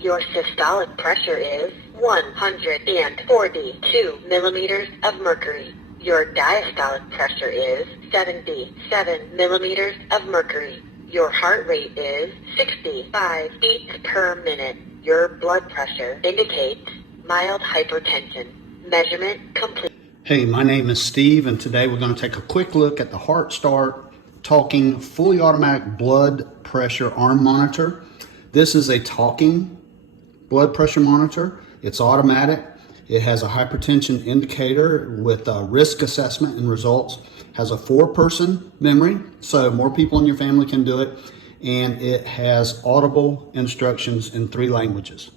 Your systolic pressure is 142 millimeters of mercury. Your diastolic pressure is 77 millimeters of mercury. Your heart rate is 65 beats per minute. Your blood pressure indicates mild hypertension. Measurement complete. Hey, my name is Steve, and today we're going to take a quick look at the Heart Start talking fully automatic blood pressure arm monitor. This is a talking blood pressure monitor. It's automatic. It has a hypertension indicator with a risk assessment and results. Has a 4-person memory, so more people in your family can do it. And it has audible instructions in 3 languages.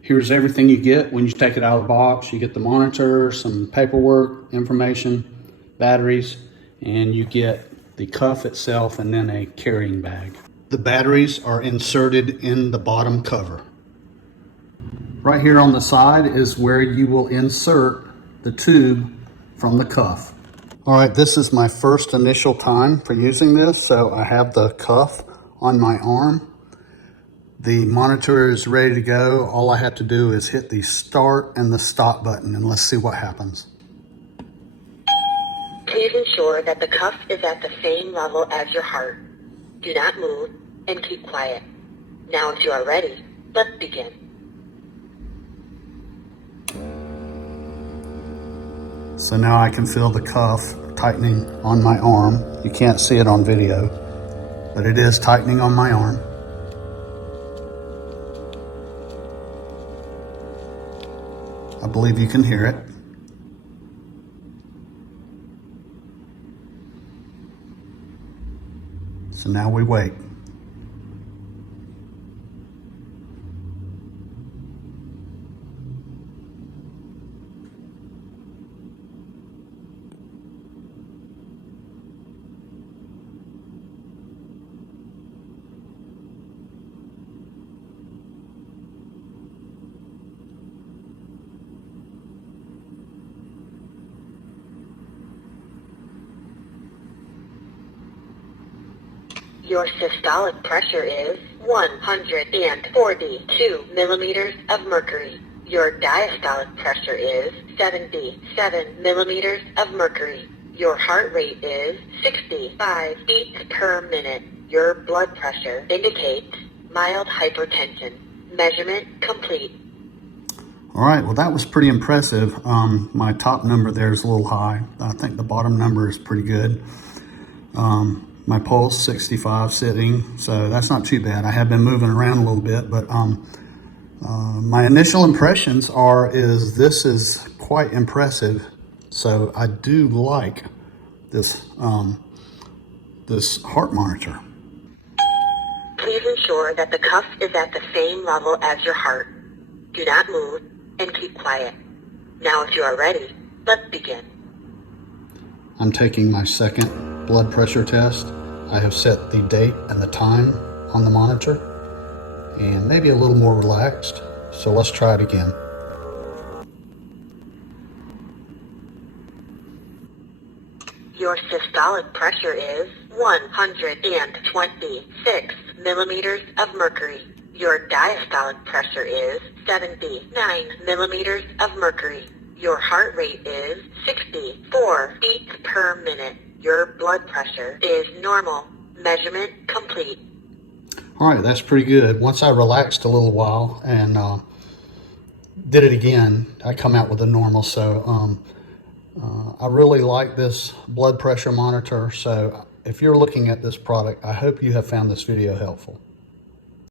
Here's everything you get when you take it out of the box. You get the monitor, some paperwork, information, batteries, and you get the cuff itself and then a carrying bag. The batteries are inserted in the bottom cover. Right here on the side is where you will insert the tube from the cuff. All right, this is my first initial time for using this, so I have the cuff on my arm. The monitor is ready to go. All I have to do is hit the start and the stop button, and let's see what happens. Please ensure that the cuff is at the same level as your heart. Do not move and keep quiet. Now if you are ready, let's begin. So now I can feel the cuff tightening on my arm. You can't see it on video, but it is tightening on my arm. I believe you can hear it. So now we wait. Your systolic pressure is 142 millimeters of mercury. Your diastolic pressure is 77 millimeters of mercury. Your heart rate is 65 beats per minute. Your blood pressure indicates mild hypertension. Measurement complete. All right, well, that was pretty impressive. My top number there is a little high. I think the bottom number is pretty good. My pulse, 65 sitting, so that's not too bad. I have been moving around a little bit, but my initial impressions is this is quite impressive. So I do like this, this heart monitor. Please ensure that the cuff is at the same level as your heart. Do not move and keep quiet. Now if you are ready, let's begin. I'm taking my second blood pressure test. I have set the date and the time on the monitor and maybe a little more relaxed. So let's try it again. Your systolic pressure is 126 millimeters of mercury. Your diastolic pressure is 79 millimeters of mercury. Your heart rate is 64 beats per minute. Your blood pressure is normal. Measurement complete. All right, that's pretty good. Once I relaxed a little while and did it again, I come out with a normal. So I really like this blood pressure monitor. So if you're looking at this product, I hope you have found this video helpful.